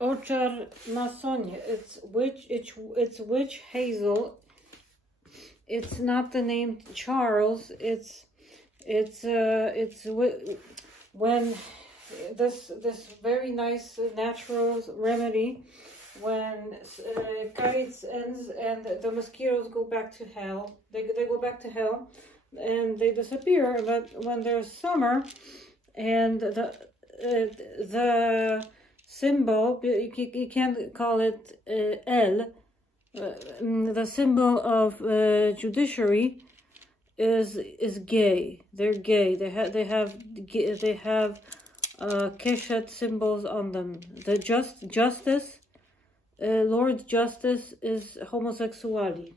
Ochar Masonia. It's witch hazel. It's not the name Charles. It's when this very nice natural remedy, when kites ends and the mosquitoes go back to hell. They go back to hell and they disappear. But when there's summer and the symbol, you can't call it L. The symbol of judiciary is gay. They're gay. They have keshet symbols on them. The justice, Lord Justice is homosexuality.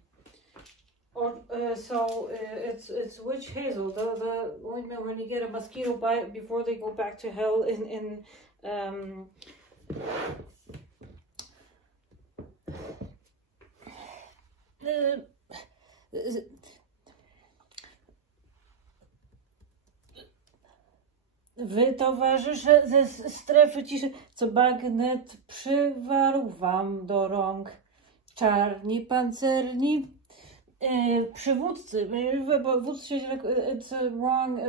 Or so it's witch hazel. The when you get a mosquito bite before they go back to hell in Wy, towarzysze ze strefy ciszy, co bagnet przywarł wam do rąk. Czarni, pancerni, przywódcy. Wódcy, it's a wrong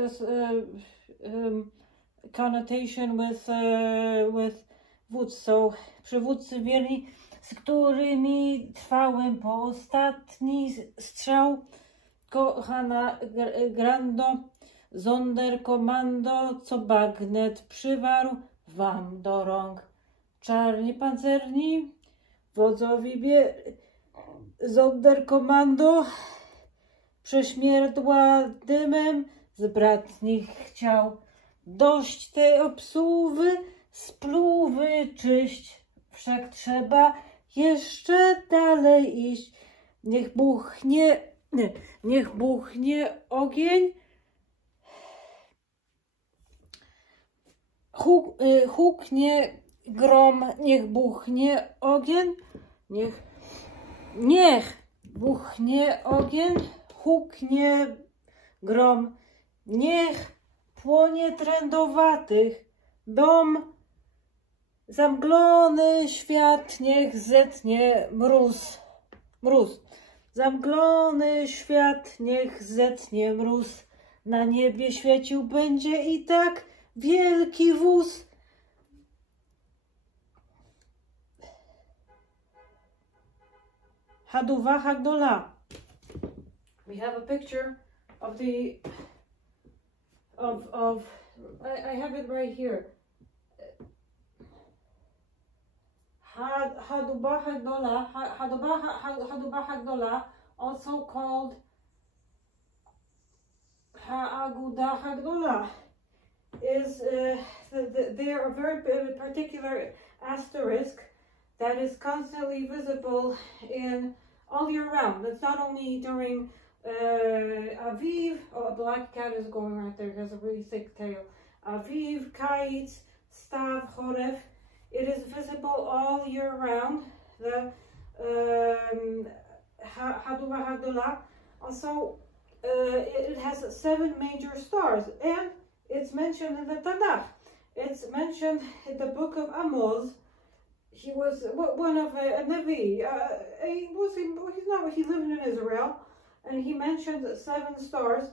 connotation with wódz. So, przywódcy wierni, z którymi trwałem po ostatni strzał, kochana Grando, Sonderkommando, co bagnet przywarł wam do rąk. Czarni pancerni, wodzowi Sonderkommando, prześmierdła dymem, z bratnich chciał. Dość tej obsuwy, spluwy czyść, wszak trzeba jeszcze dalej iść. Niech buchnie ogień, huknie grom, niech buchnie ogień, niech buchnie ogień, huknie grom, niech płonie trędowatych dom, zamglony świat niech zetnie mróz, zamglony świat niech zetnie mróz, na niebie świecił będzie i tak wielki wóz. Hadova Hagdola. We have a picture of the I have it right here. Hadova Hagdola, also called Agdula, is they are a very particular asterisk that is constantly visible in all year round. It's not only during Aviv. Oh, a black cat is going right there. He has a really thick tail. Aviv, Kites, Stav, Choref. It is visible all year round. The Hadova Hagdola. Also, it has 7 major stars, and it's mentioned in the Tanakh. It's mentioned in the book of Amos. He was one of a Nevi. He lived in Israel, and he mentioned 7 stars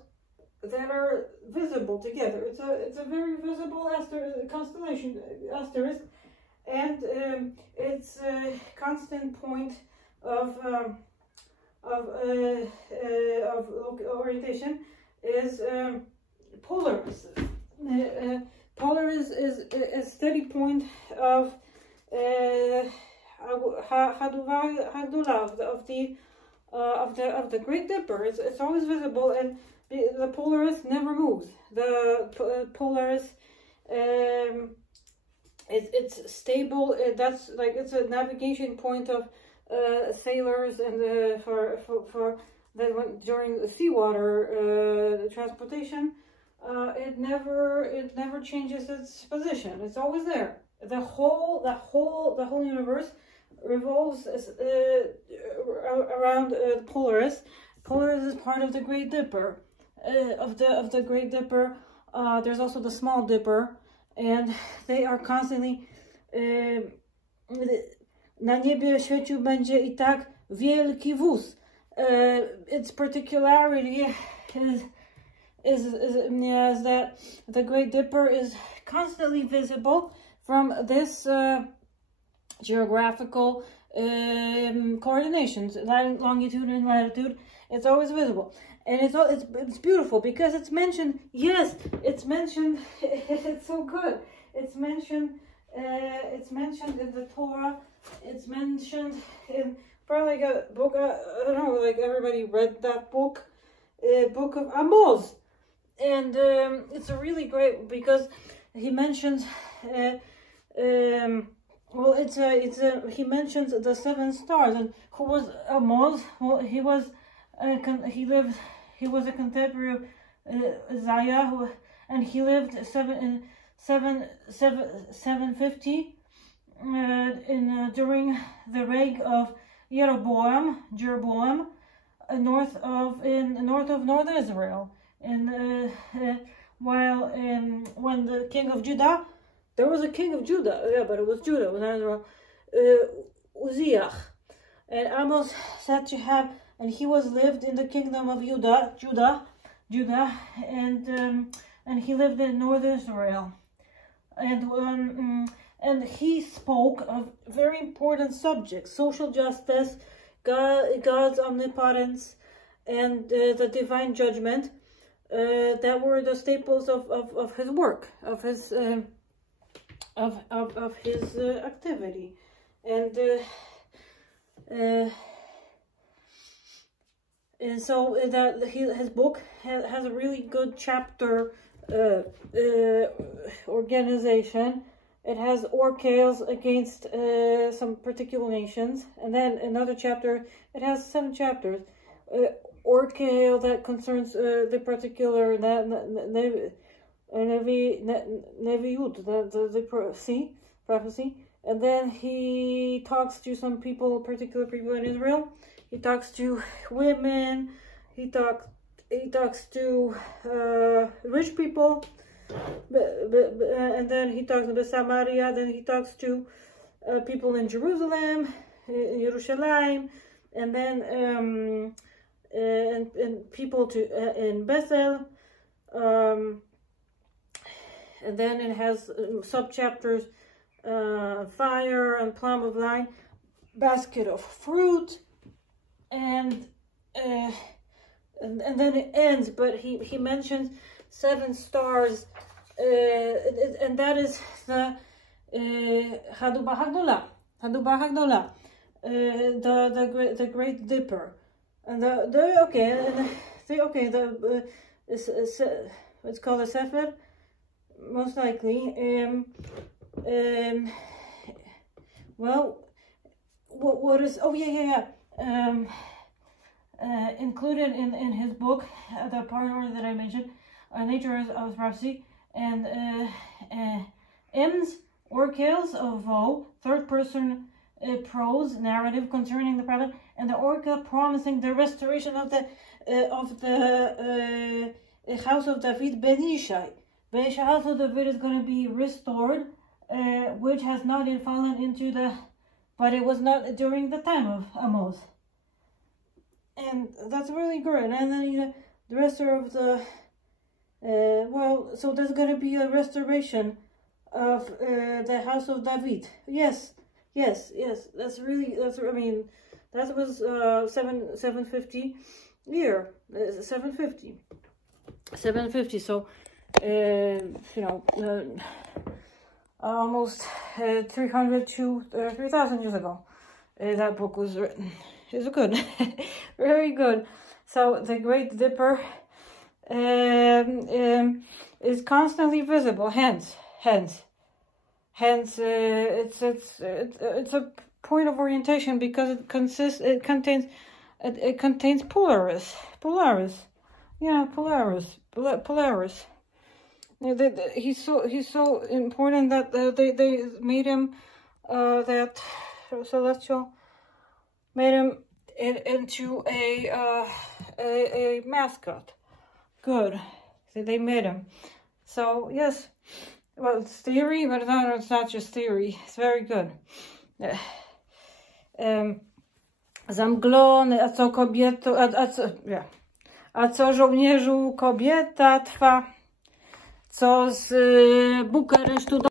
that are visible together. It's a very visible constellation asterisk, and its constant point of orientation is Polaris. Polaris is a steady point of Hadova Hagdola, of the Great Dipper. It's always visible, and the Polaris never moves. The Polaris, it's stable. That's like, it's a navigation point of sailors and for that during seawater transportation. It never changes its position. It's always there. The whole universe revolves around Polaris. Polaris is part of the Great Dipper. Of the Great Dipper, there's also the Small Dipper, and they are constantly na niebie świecił będzie i tak wielki wóz. Its particularity is that the Great Dipper is constantly visible from this geographical coordinations, longitude and latitude. It's always visible, and it's beautiful because it's mentioned. Yes, it's mentioned. It's so good. It's mentioned in the Torah. It's mentioned in probably like a book. I don't know, like everybody read that book, Book of Amos, and it's a really great because he mentions. Well, he mentions the 7 stars, and who was Amos? Well, he was a contemporary of Isaiah, and he lived 750 during the reign of Jeroboam, north of northern Israel, and while when the king of Judah. There was a king of Judah, yeah, but it was Judah, it was not Israel, Uzziah. And Amos said to have, and he lived in the kingdom of Judah, and he lived in northern Israel. And he spoke of very important subjects: social justice, God's omnipotence, and the divine judgment. That were the staples of his work, of his activity, and so that his book has a really good chapter organization. It has oracles against some particular nations, and then another chapter. It has 7 chapters. Oracle that concerns the particular Neviut, the prophecy, and then he talks to some people, particular people in Israel. He talks to women. He talks to rich people, and then he talks to Samaria. Then he talks to people in Jerusalem, in Yerushalayim, and then and people in Bethel. And then it has sub-chapters, fire and plum of line, basket of fruit, and then it ends. But he mentions 7 stars, and that is the Hadubah Hagdola, the Great Dipper, and it's called a Sefer. Most likely, well, what is? Oh yeah. Included in his book, the part order that I mentioned, Nature of Prophecy, and M's oracles of Vo, 3rd person prose narrative concerning the prophet, and the oracle promising the restoration of the house of David ben Yishai. The house of David is going to be restored, which has not yet fallen into but it was not during the time of Amos. And that's really good. And then the rest of the, well, so there's going to be a restoration of the house of David. Yes. That was 750 year, 750. So, almost 300 to 3,000 years ago, that book was written. It's good, very good. So the Great Dipper is constantly visible. Hence, it's a point of orientation because it contains Polaris. Yeah, Polaris. He's so important that they made him that celestial made him into a mascot. Good, so they made him. So yes, well, it's theory, but it's not just theory. It's very good. zamglony, a co kobieto, a co żołnierzu kobieta trwa, co z Bukaresztu do